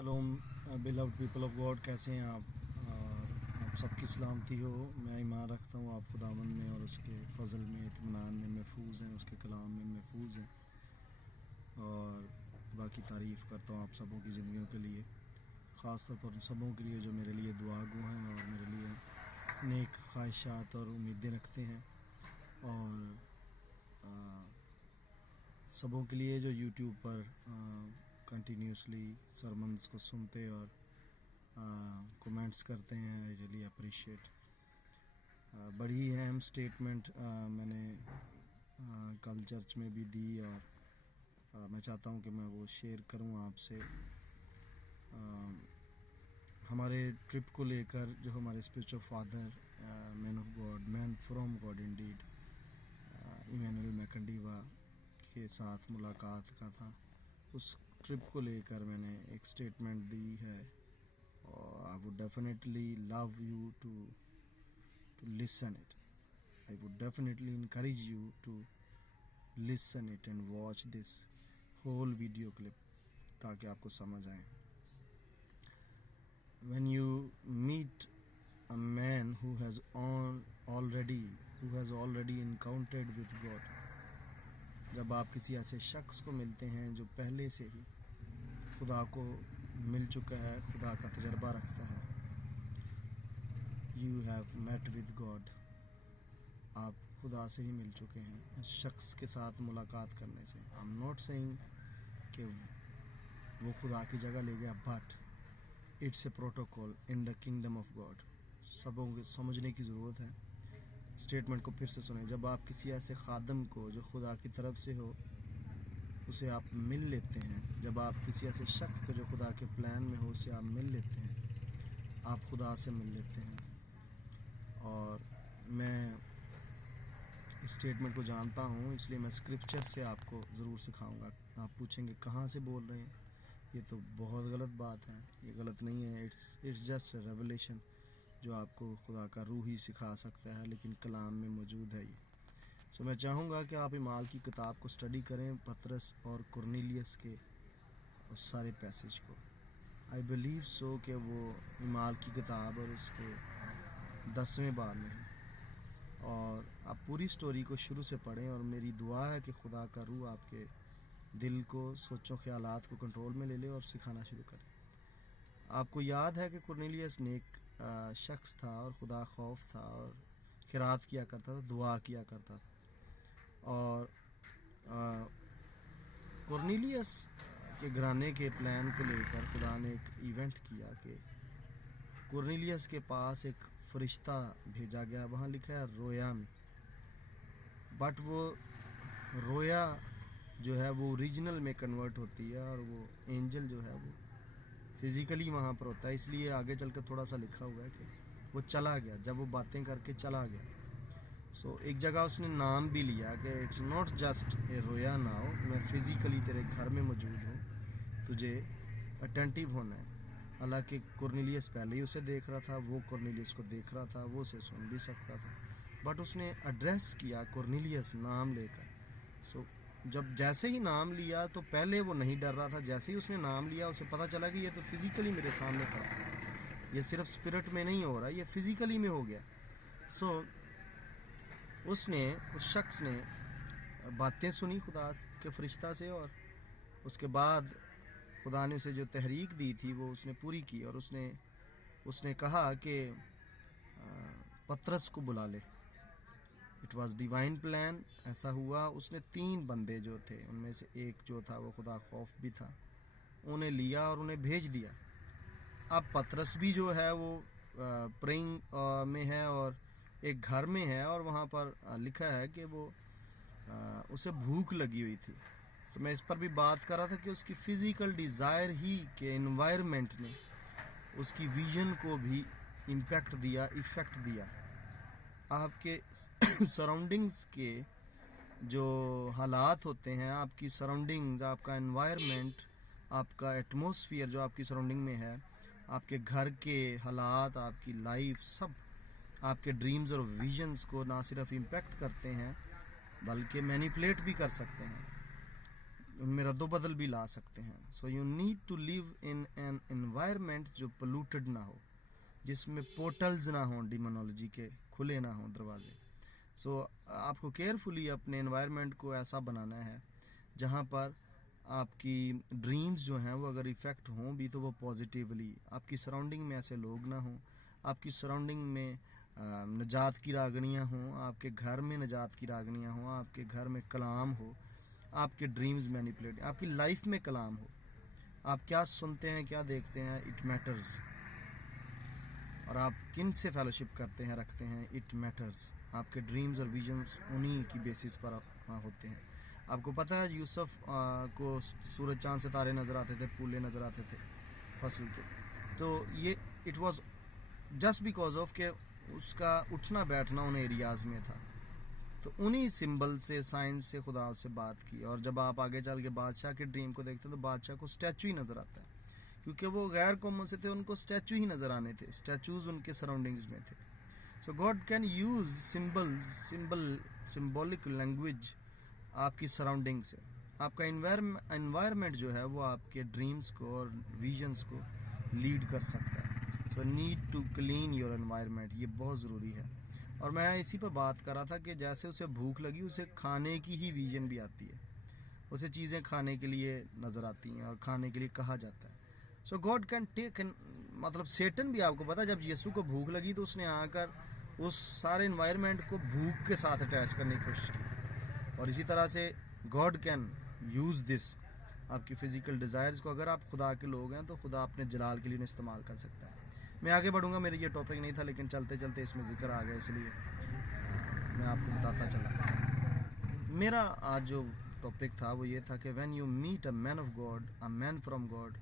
Hello beloved people of God, कैसे हैं आप? और आप सबकी सलामती हो। मैं ईमान रखता हूँ आप खुदावंद में और उसके फ़ज़ल में, इत्मीनान में महफूज हैं, उसके कलाम में महफूज हैं। और खुदा की तारीफ़ करता हूँ आप सबों की ज़िंदगियों के लिए, ख़ास तौर पर उन सबों के लिए जो मेरे लिए दुआ गो हैं और मेरे लिए नेक ख्वाहिशात और उम्मीदें रखते हैं। और सबों के लिए जो यूट्यूब पर कंटिन्यूसली सरमन्स को सुनते और कमेंट्स करते हैं। I really appreciate. बड़ी अहम स्टेटमेंट मैंने कल चर्च में भी दी और मैं चाहता हूँ कि मैं वो शेयर करूँ आपसे। हमारे ट्रिप को लेकर जो हमारे spiritual father, man of God, man from God indeed, Emmanuel Makandiwa के साथ मुलाकात का था, उस ट्रिप को लेकर मैंने एक स्टेटमेंट दी है। और I would definitely love you to listen it. I would definitely encourage you to listen it and watch this whole video clip ताकि आपको समझ आए। When you meet a man who has already encountered with God, जब आप किसी ऐसे शख्स को मिलते हैं जो पहले से ही खुदा को मिल चुका है, खुदा का तजर्बा रखता है, You have met with God, आप खुदा से ही मिल चुके हैं उस शख्स के साथ मुलाकात करने से। आई एम नॉट सेइंग कि वो खुदा की जगह ले गया, but it's a protocol in the kingdom of God. सबों को समझने की ज़रूरत है। स्टेटमेंट को फिर से सुने। जब आप किसी ऐसे खादम को जो खुदा की तरफ से हो उसे आप मिल लेते हैं, जब आप किसी ऐसे शख्स को जो खुदा के प्लान में हो उसे आप मिल लेते हैं, आप खुदा से मिल लेते हैं। और मैं इस स्टेटमेंट को जानता हूँ, इसलिए मैं स्क्रिप्चर से आपको ज़रूर सिखाऊंगा। आप पूछेंगे कहाँ से बोल रहे हैं, ये तो बहुत गलत बात है। ये गलत नहीं है, इट्स जस्ट रेवलेशन जो आपको खुदा का रूह ही सिखा सकता है, लेकिन कलाम में मौजूद है ये। सो मैं चाहूँगा कि आप इमाल की किताब को स्टडी करें, पतरस और कुरनेलियस के उस सारे पैसेज को। आई बिलीव सो कि वो इमाल की किताब और उसके 10वें बाब में है। और आप पूरी स्टोरी को शुरू से पढ़ें और मेरी दुआ है कि खुदा का रूह आपके दिल को, सोचों, ख्यालात को कंट्रोल में ले ले और सिखाना शुरू करे। आपको याद है कि कुरनेलियस नेक शख्स था और खुदा खौफ था और खिरात किया करता था, दुआ किया करता था। और कुरनेलियस के घराने के प्लान को लेकर खुदा ने एक इवेंट किया कि कुरनेलियस के पास एक फरिश्ता भेजा गया। वहाँ लिखा है रोया में, बट वो रोया जो है वो ओरिजिनल में कन्वर्ट होती है और वो एंजल जो है वो फिज़िकली वहाँ पर होता है। इसलिए आगे चलकर थोड़ा सा लिखा हुआ है कि वो चला गया, जब वो बातें करके चला गया। सो एक जगह उसने नाम भी लिया कि इट्स नॉट जस्ट ए रोया नाउ, मैं फ़िज़िकली तेरे घर में मौजूद हूँ, तुझे अटेंटिव होना है। हालांकि कुरनेलियस पहले ही उसे देख रहा था, वो कुरनेलियस को देख रहा था, वो उसे सुन भी सकता था, बट उसने एड्रेस किया कुरनेलियस नाम लेकर। सो जब जैसे ही नाम लिया तो पहले वो नहीं डर रहा था, जैसे ही उसने नाम लिया उसे पता चला कि ये तो फिज़िकली मेरे सामने खड़ा है, ये सिर्फ स्पिरिट में नहीं हो रहा, ये फिज़िकली में हो गया। सो उसने, उस शख्स ने बातें सुनी खुदा के फरिश्ता से और उसके बाद खुदा ने उसे जो तहरीक दी थी वो उसने पूरी की। और उसने कहा कि पतरस को बुला ले। It was divine plan. ऐसा हुआ। उसने 3 बंदे जो थे उनमें से एक जो था वो खुदा खौफ भी था, उन्हें लिया और उन्हें भेज दिया। अब पतरस भी जो है वो प्रेइंग में है और एक घर में है और वहाँ पर लिखा है कि वो उसे भूख लगी हुई थी। तो मैं इस पर भी बात कर रहा था कि उसकी फ़िज़िकल डिज़ायर ही के एनवायरनमेंट ने उसकी विजन को भी इम्पैक्ट दिया, इफ़ेक्ट दिया। आपके सराउंडिंग्स के जो हालात होते हैं, आपकी सराउंडिंग्स, आपका एनवायरनमेंट, आपका एटमॉस्फेयर जो आपकी सराउंडिंग में है, आपके घर के हालात, आपकी लाइफ, सब आपके ड्रीम्स और विजन्स को ना सिर्फ इम्पैक्ट करते हैं बल्कि मैनिपुलेट भी कर सकते हैं। उनमें रद्दोबदल भी ला सकते हैं. So you need to live in an environment जो पोल्यूटेड ना हो, जिसमें पोर्टल्स ना हों, डिमोनोलॉजी के खुले ना हों दरवाजे. सो आपको केयरफुली अपने एनवायरनमेंट को ऐसा बनाना है जहाँ पर आपकी ड्रीम्स जो हैं वो अगर इफ़ेक्ट हों भी तो वो पॉजिटिवली, आपकी सराउंडिंग में ऐसे लोग ना हों, आपकी सराउंडिंग में नजात की रागनियाँ हों, आपके घर में नजात की रागनियाँ हों, आपके घर में कलाम हो, आपके ड्रीम्स मैनिपुलेट, आपकी लाइफ में कलाम हो. आप क्या सुनते हैं, क्या देखते हैं, इट मैटर्स. और आप किन से फेलोशिप करते हैं, रखते हैं, इट मैटर्स. आपके ड्रीम्स और विजन्स उन्हीं की बेसिस पर होते हैं. आपको पता है यूसुफ को सूरज चांद सितारे नज़र आते थे, पूले नज़र आते थे फसल के. तो ये it was just because of के उसका उठना बैठना उन एरियाज़ में था. तो उन्हीं सिंबल से, साइंस से खुदा से बात की. और जब आप आगे चल के बादशाह के ड्रीम को देखते हैं तो बादशाह को स्टैचू ही नज़र आता है, क्योंकि वो गैर कौमों से थे, उनको स्टैचू ही नज़र आने थे, स्टैचूज़ उनके सराउंडिंग्स में थे. So God can use symbolic language आपकी सराउंडिंग से. आपका एनवायरनमेंट जो है वो आपके ड्रीम्स को और विजन्स को लीड कर सकता है. So need to clean your environment, ये बहुत ज़रूरी है. और मैं इसी पर बात कर रहा था कि जैसे उसे भूख लगी, उसे खाने की ही विजन भी आती है, उसे चीज़ें खाने के लिए नज़र आती हैं और खाने के लिए कहा जाता है. सो गॉड कैन टेक, मतलब सेटन भी, आपको पता है जब यीशु को भूख लगी तो उसने आकर उस सारे एनवायरनमेंट को भूख के साथ अटैच करने की कोशिश की. और इसी तरह से गॉड कैन यूज़ दिस, आपकी फ़िज़िकल डिज़ायर्स को, अगर आप खुदा के लोग हैं तो खुदा अपने जलाल के लिए इस्तेमाल कर सकता है. मैं आगे बढ़ूँगा, मेरा ये टॉपिक नहीं था, लेकिन चलते चलते इसमें ज़िक्र आ गया, इसलिए मैं आपको बताता चला. मेरा आज जो टॉपिक था वो ये था कि when you meet a man of God, a man from God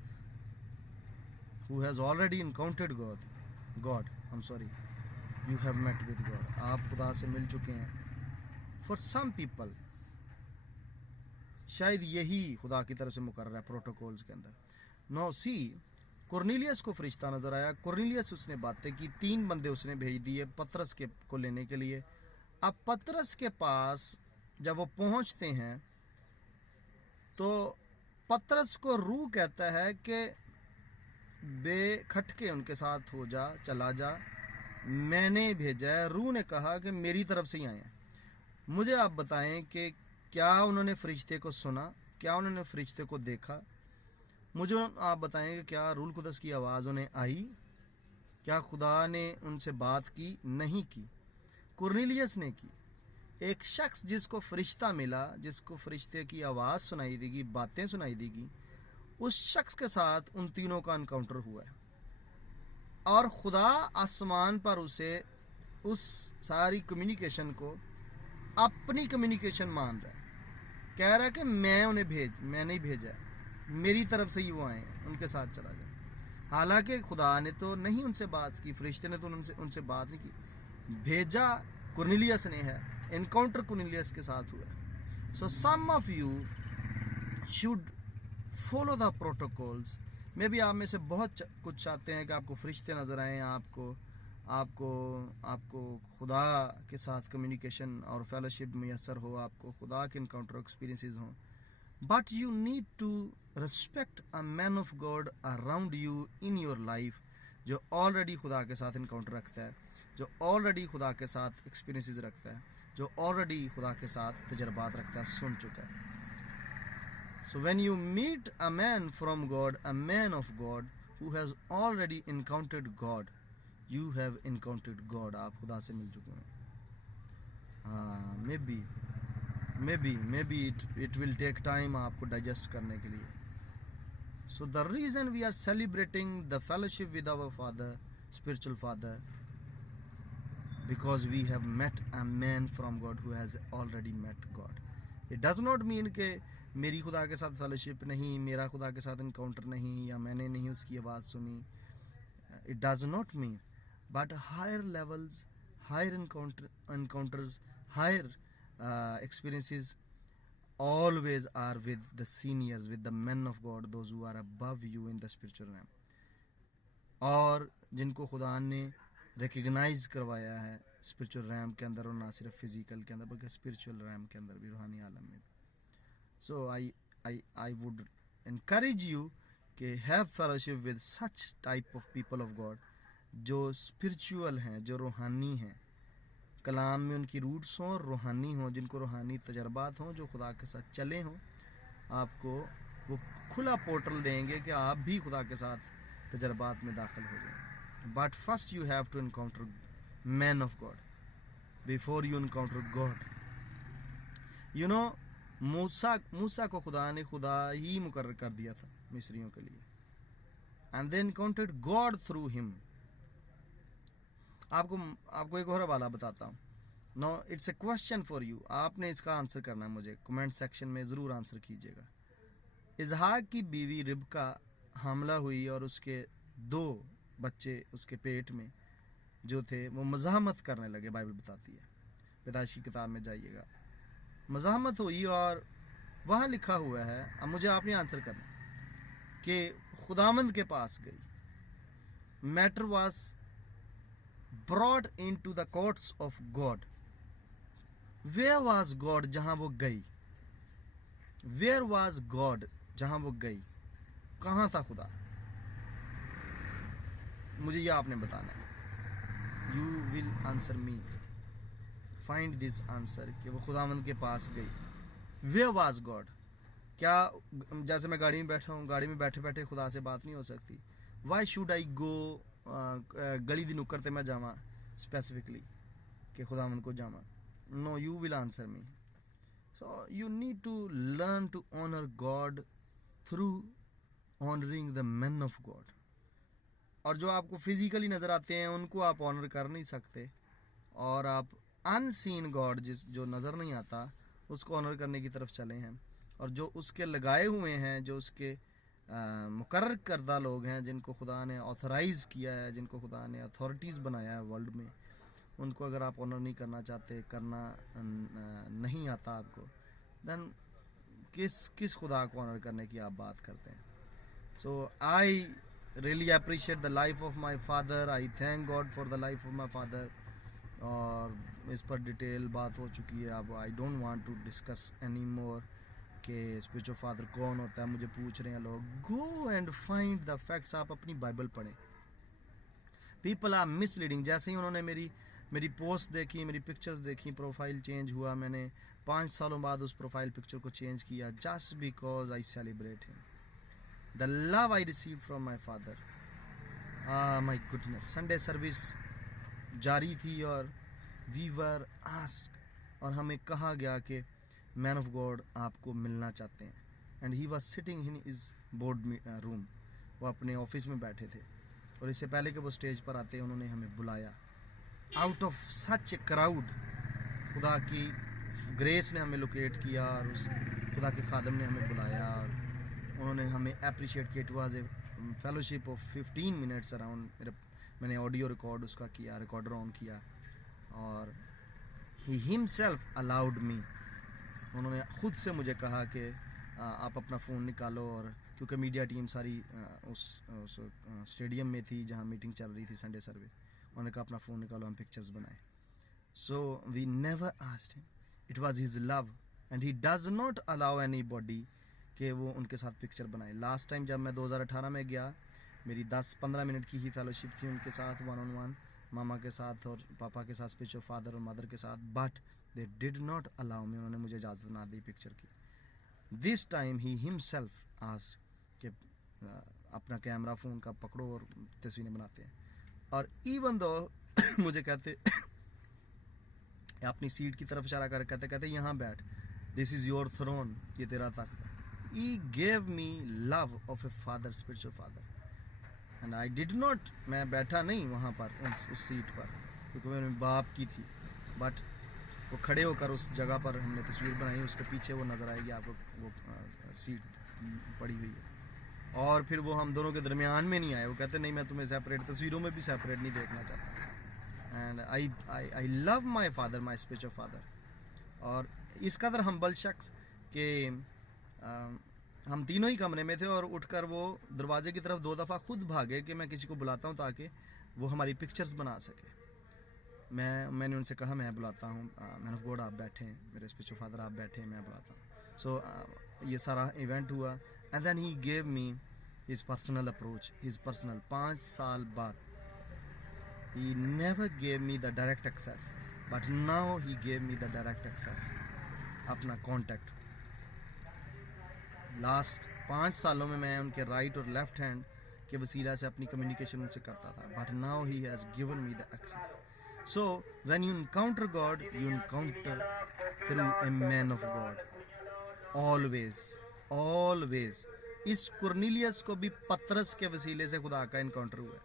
who has already encountered God, I am sorry, you have met with God, आप खुदा से मिल चुके हैं. फॉर सम पीपल शायद यही खुदा की तरफ से मुकर्रर है प्रोटोकॉल्स के अंदर. नो सी, कुरनेलियस को फरिश्ता नज़र आया. कुरनेलियस उसने बातें की, 3 बंदे उसने भेज दिए पतरस के को लेने के लिए. अब पतरस के पास जब वो पहुंचते हैं तो पतरस को रूह कहता है कि बेखटके उनके साथ हो जा, चला जा, मैंने भेजा है. रूह ने कहा कि मेरी तरफ से ही आए हैं. मुझे आप बताएं कि क्या उन्होंने फरिश्ते को सुना, क्या उन्होंने फरिश्ते को देखा? मुझे आप बताएं कि क्या रूल कुदस की आवाज़ उन्हें आई? क्या खुदा ने उनसे बात की? नहीं की. कुरनेलियस ने की. एक शख्स जिसको फरिश्ता मिला, जिसको फरिश्ते की आवाज़ सुनाई देगी, बातें सुनाई देगी, उस शख्स के साथ उन तीनों का एनकाउंटर हुआ है. और खुदा आसमान पर उसे, उस सारी कम्युनिकेशन को अपनी कम्युनिकेशन मान रहा है. कह रहा है कि मैंने ही भेजा है, मेरी तरफ से ही वो आए, उनके साथ चला गया. हालांकि खुदा ने तो नहीं उनसे बात की, फरिश्ते ने तो उनसे बात नहीं की, भेजा कुरनेलियस ने है. एनकाउंटर कुरनेलियस के साथ हुआ है. So some of you should follow the protocols. मे भी आप में से बहुत कुछ चाहते हैं कि आपको फरिश्ते नज़र आएँ, आपको खुदा के साथ कम्युनिकेशन और फेलोशिप मैसर हो, आपको खुदा के इनकाउंटर एक्सपीरियंसेस हों. But you need to respect a man of God around you in your life, जो ऑलरेडी खुदा के साथ इनकाउंटर रखता है, जो ऑलरेडी खुदा के साथ एक्सपीरियंसेस रखता है, जो ऑलरेडी खुदा के साथ तजर्बात रखता है, सुन चुका है. So when you meet a man from God, a man of God who has already encountered God, you have encountered God. आप खुदा से मिल चुके हैं. हाँ, maybe it will take time आपको डाइजेस्ट करने के लिए. So the reason we are celebrating the fellowship with our father, spiritual father, because we have met a man from God who has already met God. It does not mean कि मेरी खुदा के साथ fellowship नहीं, मेरा खुदा के साथ इनकाउंटर नहीं, या मैंने नहीं उसकी आवाज़ सुनी. It does not mean, but higher levels, higher encounters, higher experiences always are with the seniors, with the men of God, those who are above you in the spiritual realm, और जिनको खुदा ने रिकग्नाइज करवाया है spiritual RAM के अंदर, और ना सिर्फ फिजिकल के अंदर बल्कि स्पिरिचुअल रैम के अंदर भी, रूहानी आलम में भी. सो आई I would encourage you कि have fellowship with such type of people of God जो spiritual हैं, जो रूहानी हैं, कलाम में उनकी रूट्स हों और रूहानी हों, जिनको रूहानी तजर्बात हों, जो खुदा के साथ चले हों। आपको वो खुला पोर्टल देंगे कि आप भी खुदा के साथ तजर्बात में दाखिल हो जाएं। But first you have to encounter man of God before you encounter God. You know, मूसा को खुदा ने खुदा ही मुकर्रर कर दिया था मिस्रियों के लिए, and they encountered God through him. आपको एक और हवाला बताता हूँ। No, it's a question for you. आपने इसका आंसर करना है, मुझे कमेंट सेक्शन में ज़रूर आंसर कीजिएगा। इसहाक की बीवी रिबका हामला हुई और उसके 2 बच्चे उसके पेट में जो थे वो मज़ाहमत करने लगे। बाइबल बताती है, पैदाइश की किताब में जाइएगा, मज़ाहमत हुई और वहाँ लिखा हुआ है, अब मुझे आपने आंसर करना कि खुदावंद के पास गई। Matter was brought into the courts of God. Where was God जहाँ वो गई? वेयर वाज गॉड जहाँ वो गई? कहाँ था खुदा? मुझे ये आपने बताना है। You will answer me, find this answer कि वो खुदावंद के पास गई। Where was God? क्या जैसे मैं गाड़ी में बैठा हूँ, गाड़ी में बैठे बैठे खुदा से बात नहीं हो सकती? वाई शुड आई गो गली दी नुक्कर ते मैं जावा स्पेसिफिकली कि खुदावंद को जावा? No, you will answer me. So you need to learn to honour God through honouring the man of God. और जो आपको फिजिकली नज़र आते हैं उनको आप ऑनर कर नहीं सकते, और आप अनसीन गॉड जो नज़र नहीं आता उसको ऑनर करने की तरफ चले हैं। और जो उसके लगाए हुए हैं, जो उसके मुकर्रर करदा लोग हैं, जिनको खुदा ने ऑथराइज़ किया है, जिनको खुदा ने अथॉरिटीज़ बनाया है वर्ल्ड में, उनको अगर आप ऑनर नहीं करना चाहते, करना नहीं आता आपको, देन किस खुदा को ऑनर करने की आप बात करते हैं? सो आई really appreciate the life of my father. I thank God for the life of my father. और इस पर डिटेल बात हो चुकी है। अब I don't want to discuss any more कि स्पिरिचुअल फादर कौन होता है। मुझे पूछ रहे हैं लोग, go and find the facts. आप अपनी बाइबल पढ़ें। People are misleading. जैसे ही उन्होंने मेरी पोस्ट देखी, मेरी पिक्चर्स देखी, प्रोफाइल चेंज हुआ। मैंने 5 सालों बाद उस प्रोफाइल पिक्चर को चेंज किया, just because I celebrate him, the love I received from my father. My goodness, Sunday service जारी थी और we were asked, और हमें कहा गया कि मैन ऑफ गॉड आपको मिलना चाहते हैं। And he was sitting in his board room. वो अपने ऑफिस में बैठे थे, और इससे पहले कि वो स्टेज पर आते उन्होंने हमें बुलाया। Out of such a crowd खुदा की ग्रेस ने हमें लोकेट किया, और उस खुदा के खादम ने हमें बुलाया, और उन्होंने हमें अप्रिशिएट किया। It was a fellowship of 15 minutes around. मैंने ऑडियो रिकॉर्ड उसका किया, रिकॉर्डर ऑन किया, और ही हिमसेल्फ अलाउड मी। उन्होंने ख़ुद से मुझे कहा कि आप अपना फ़ोन निकालो, और क्योंकि मीडिया टीम सारी उस स्टेडियम में थी जहाँ मीटिंग चल रही थी, संडे सर्विस। उन्होंने कहा अपना फ़ोन निकालो, हम पिक्चर्स बनाएं। So we never asked him, it was his love, and he does not allow anybody कि वो उनके साथ पिक्चर बनाए। लास्ट टाइम जब मैं 2018 में गया, मेरी 10-15 मिनट की ही फेलोशिप थी उनके साथ, 1-on-1, मामा के साथ और पापा के साथ, स्पिरिचुअल फादर और मदर के साथ। But they did not allow me, उन्होंने मुझे इजाज़त ना दी पिक्चर की। This time he himself asked कि अपना कैमरा फ़ोन का पकड़ो और तस्वीरें बनाते हैं। और इवन दो मुझे कहते अपनी सीट की तरफ इशारा कर कहते यहाँ बैठ, दिस इज़ योर थ्रोन, ये तेरा तख्त है। He gave me love of a father, spiritual father, and I did not, मैं बैठा नहीं वहाँ पर उस सीट पर, क्योंकि मेरे बाप की थी। बट वो खड़े होकर उस जगह पर हमने तस्वीर बनाई। उसके पीछे वो नज़र आएगी आपको, वो सीट पड़ी हुई है। और फिर वो हम दोनों के दरमियान में नहीं आए। वो कहते नहीं, मैं तुम्हें सेपरेट, तस्वीरों में भी सेपरेट नहीं देखना चाहता। And I love my father, my spiritual father. और इस कदर हम्बल शख्स के हम तीनों ही कमरे में थे, और उठकर वो दरवाजे की तरफ 2 दफ़ा खुद भागे कि मैं किसी को बुलाता हूँ ताकि वो हमारी पिक्चर्स बना सके। मैंने उनसे कहा मैं बुलाता हूँ, मैन ऑफ गॉड आप बैठें, मेरे स्पिरिचुअल फादर आप बैठें, मैं बुलाता हूँ। सो ये सारा इवेंट हुआ, and then he gave me his personal approach, his personal 5 साल बाद। He never gave me the direct access, but now he gave me the direct access, अपना कॉन्टैक्ट। लास्ट 5 सालों में मैं उनके राइट और लेफ्ट हैंड के वसीला से अपनी कम्युनिकेशन उनसे करता था, but now he has given me the access. So when you encounter God, you encounter through a man of God, always always. इस कुर्नेलियस को भी पतरस के वसीले से खुदा का इनकाउंटर हुआ,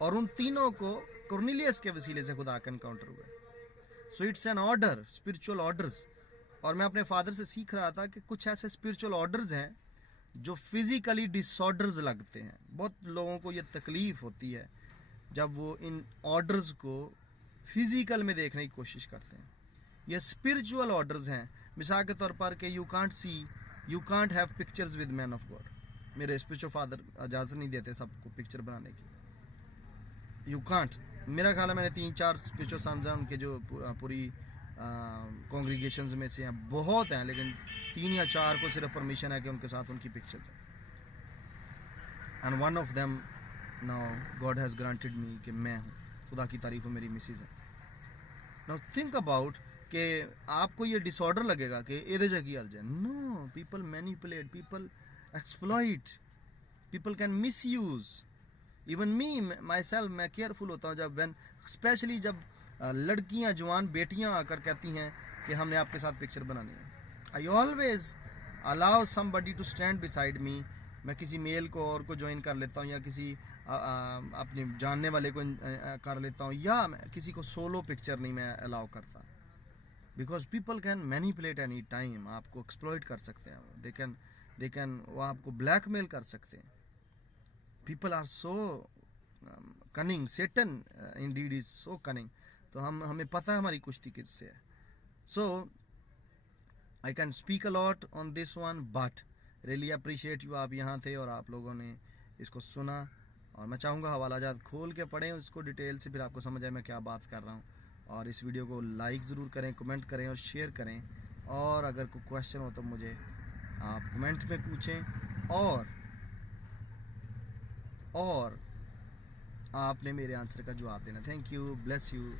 और उन तीनों को कुर्नेलियस के वसीले से खुदा का इनकाउंटर हुआ। So it's an order, spiritual orders. और मैं अपने फादर से सीख रहा था कि कुछ ऐसे स्पिरिचुअल ऑर्डर्स हैं जो फिजिकली डिसऑर्डर्स लगते हैं। बहुत लोगों को ये तकलीफ होती है जब वो इन ऑर्डर्स को फिजिकल में देखने की कोशिश करते हैं। ये स्पिरिचुअल ऑर्डर्स हैं। मिसाल के तौर पर कि you can't have pictures with man of God. मेरे स्पिरिचुअल फादर इजाज़त नहीं देते सबको पिक्चर बनाने की। You can't. मेरा ख्याल है मैंने 3-4 स्पिरिचुअल सन्स हैं उनके जो पूरी कॉन्ग्रीगेशंस में से हैं, बहुत हैं, लेकिन 3 या 4 को सिर्फ परमिशन है कि उनके साथ उनकी पिक्चर्स हैं। And one of them now God has granted me कि मैं हूँ। खुदा की तारीफ हो, मेरी मिसिज है। नाउ थिंक अबाउट कि आपको ये डिसऑर्डर लगेगा कि एदे जगी अर्ज है। No, people manipulate, people exploit, people can misuse. Even me myself, मैं केयरफुल होता हूँ जब स्पेशली जब लड़कियां, जवान बेटियां आकर कहती हैं कि हमने आपके साथ पिक्चर बनानी है। I always allow somebody to stand beside me. मैं किसी मेल को और को ज्वाइन कर लेता हूँ, या किसी अपने जानने वाले को कर लेता हूँ, या मैं किसी को सोलो पिक्चर नहीं मैं अलाउ करता, because people can manipulate any time. आपको एक्सप्लॉइट कर सकते हैं, दे कैन वो आपको ब्लैकमेल कर सकते हैं। People are so cunning, Satan indeed is so cunning. तो हमें पता है हमारी कुश्ती किससे है। So I can speak a lot on this one, but really appreciate you, आप यहाँ थे और आप लोगों ने इसको सुना। और मैं चाहूँगा हवाला जात खोल के पढ़ें उसको डिटेल से, फिर आपको समझ आए मैं क्या बात कर रहा हूँ। और इस वीडियो को लाइक ज़रूर करें, कमेंट करें और शेयर करें। और अगर कोई क्वेश्चन हो तो मुझे आप कमेंट में पूछें, और आपने मेरे आंसर का जवाब देना। Thank you, bless you.